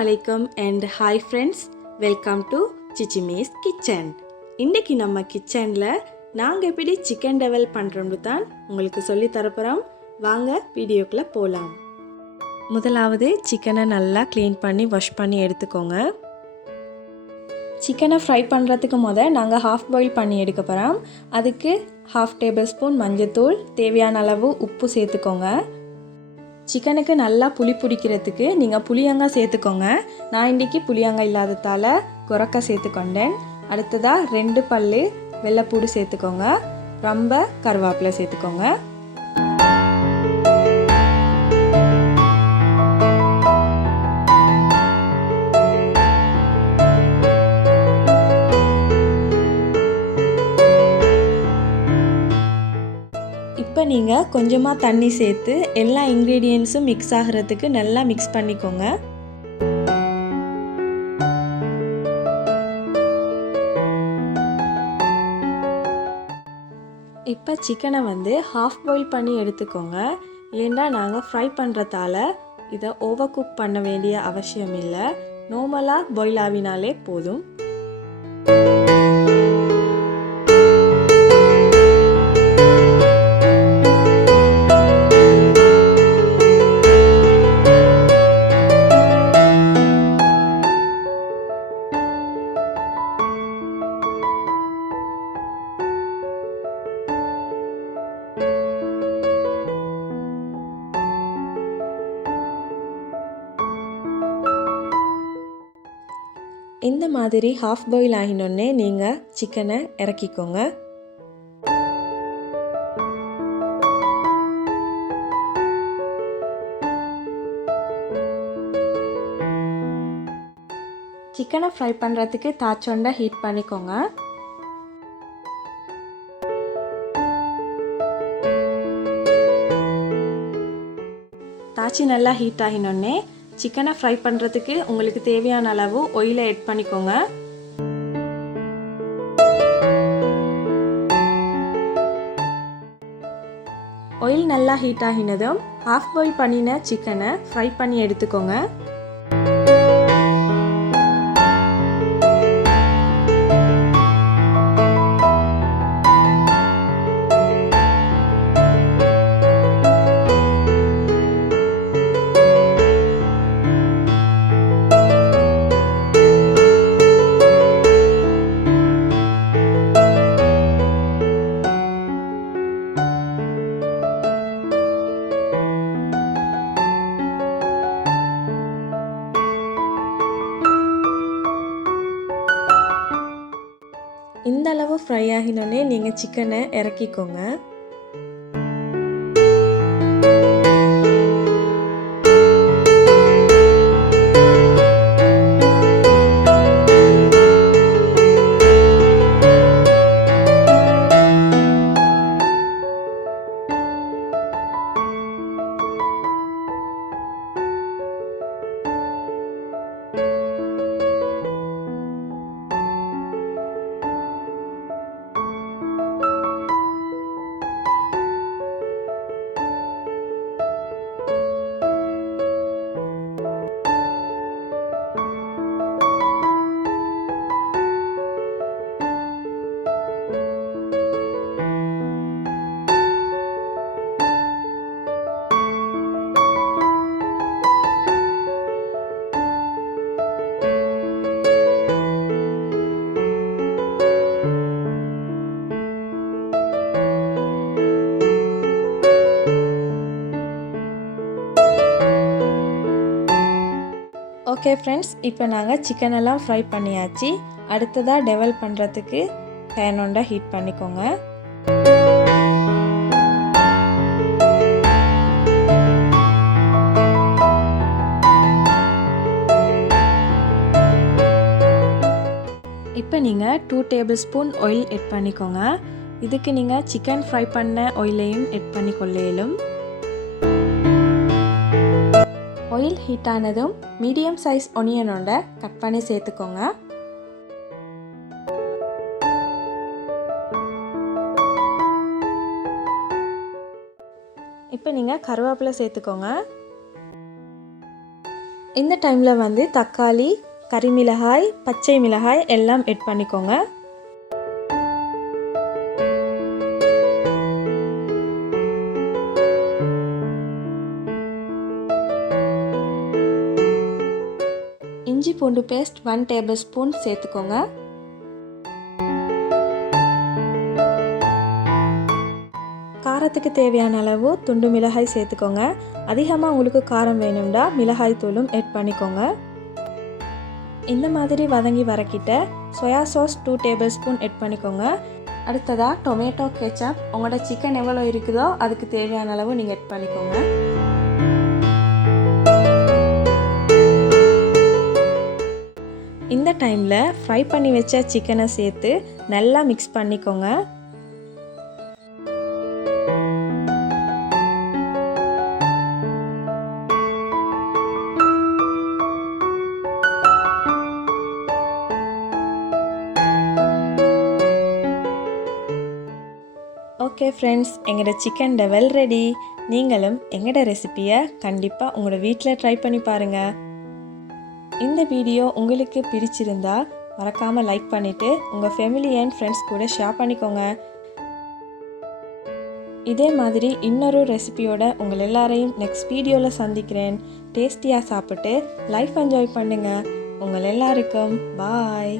Assalamualaikum and hi friends, welcome to chichimi's kitchen. இன்னைக்கு நம்ம கிச்சன்ல நாங்க எப்படி சிக்கன் டெவல் பண்றோம்னு தான் உங்களுக்கு சொல்லி தரப்போறோம். வாங்க வீடியோக்குள்ள போலாம். முதலாவது சிக்கனை நல்லா க்ளீன் பண்ணி வாஷ் பண்ணி எடுத்துக்கோங்க. சிக்கனை ஃப்ரை பண்ணுறதுக்கு நாங்கள் ஹாஃப் பாயில் பண்ணி எடுக்க போகிறோம். அதுக்கு 1/2 டேபிள் ஸ்பூன் மஞ்சத்தூள், தேவையான அளவு உப்பு சேர்த்துக்கோங்க. சிக்கனுக்கு நல்லா புளி பிடிக்கிறதுக்கு நீங்கள் புளியங்காய் சேர்த்துக்கோங்க. நான் இன்றைக்கி புளியங்காய் இல்லாததால் கொரக்காய் சேர்த்துக்கொண்டேன். அடுத்ததாக 2 பல்லு வெள்ளைப்பூடு சேர்த்துக்கோங்க. ரொம்ப கருவேப்பிலை சேர்த்துக்கோங்க. இப்போ நீங்கள் கொஞ்சமாக தண்ணி சேர்த்து எல்லா இன்க்ரீடியன்ஸும் மிக்ஸ் ஆகிறதுக்கு நல்லா மிக்ஸ் பண்ணிக்கோங்க. இப்போ சிக்கனை ஹாஃப் பாயில் பண்ணி எடுத்துக்கோங்க. ஏன்னா நாங்கள் ஃப்ரை பண்ணுறதால இதை ஓவர் குக் பண்ண வேண்டிய அவசியம் இல்லை. நார்மலாக பாயில் ஆகினாலே போதும். இந்த மாதிரி ஹாஃப் பாயில் ஆகினோடனே நீங்கள் சிக்கனை இறக்கிக்கோங்க. சிக்கனை ஃப்ரை பண்ணுறதுக்கு தாச்சொண்டை ஹீட் பண்ணிக்கோங்க. தாச்சி நல்லா ஹீட் ஆகினோடனே சிக்கனை ஃப்ரை பண்ணுறதுக்கு உங்களுக்கு தேவையான அளவு ஆயிலை ஆட் பண்ணிக்கோங்க. ஆயில் நல்லா ஹீட் ஆகினதும் ஹாஃப் பாயில் பண்ணின சிக்கனை ஃப்ரை பண்ணி எடுத்துக்கோங்க. இந்த அளவு ஃப்ரை ஆகினோடனே நீங்கள் சிக்கனை இறக்கிக்கோங்க. ஓகே ஃப்ரெண்ட்ஸ், இப்போ நாங்கள் சிக்கனெல்லாம் ஃப்ரை பண்ணியாச்சு. அடுத்ததாக டெவல் பண்ணுறதுக்கு பேன் ஒன்றை ஹீட் பண்ணிக்கோங்க. இப்போ நீங்கள் 2 டேபிள் ஸ்பூன் ஆயில் ஆட் பண்ணிக்கோங்க. இதுக்கு நீங்கள் சிக்கன் ஃப்ரை பண்ண ஆயிலையும் ஆட் பண்ணிக்கொள்ளையிலும். ஆயில் ஹீட் ஆனதும் மீடியம் சைஸ் ஒனியனோட கட் பண்ணி சேர்த்துக்கோங்க. இப்போ நீங்கள் கருவேப்பிலை சேர்த்துக்கோங்க. இந்த டைமில் வந்து தக்காளி, கறி மிளகாய், பச்சை மிளகாய் எல்லாம் ஆட் பண்ணிக்கோங்க. இஞ்சி பூண்டு பேஸ்ட் 1 டேபிள் ஸ்பூன் சேர்த்துக்கோங்க. காரத்துக்கு தேவையான அளவு துண்டு மிளகாய் சேர்த்துக்கோங்க. அதிகமாக உங்களுக்கு காரம் வேணும்னா மிளகாய் தூளும் ஆட் பண்ணிக்கோங்க. இந்த மாதிரி வதங்கி வரக்கிட்ட soya sauce 2 tablespoon add பண்ணிக்கோங்க. அடுத்ததாக டொமேட்டோ கெச்சப் உங்களோட சிக்கன் எவ்வளோ இருக்குதோ அதுக்கு தேவையான அளவு நீங்கள் ஆட் பண்ணிக்கோங்க. இந்த டைமில் ஃப்ரை பண்ணி வச்ச சிக்கனை சேர்த்து நல்லா மிக்ஸ் பண்ணிக்கோங்க. ஓகே ஃப்ரெண்ட்ஸ், எங்களோட சிக்கன் டெவல் ரெடி. நீங்களும் எங்களோட ரெசிப்பியை கண்டிப்பாக உங்களோட வீட்டில் ட்ரை பண்ணி பாருங்கள். இந்த வீடியோ உங்களுக்கு பிடிச்சிருந்தா மறக்காமல் லைக் பண்ணிவிட்டு உங்கள் ஃபேமிலி அண்ட் ஃப்ரெண்ட்ஸ் கூட ஷேர் பண்ணிக்கோங்க. இதே மாதிரி இன்னொரு ரெசிபியோட உங்கள் எல்லாரையும் நெக்ஸ்ட் வீடியோவில் சந்திக்கிறேன். டேஸ்டியாக சாப்பிட்டு லைஃப் என்ஜாய் பண்ணுங்கள். உங்கள் எல்லாருக்கும் பாய்.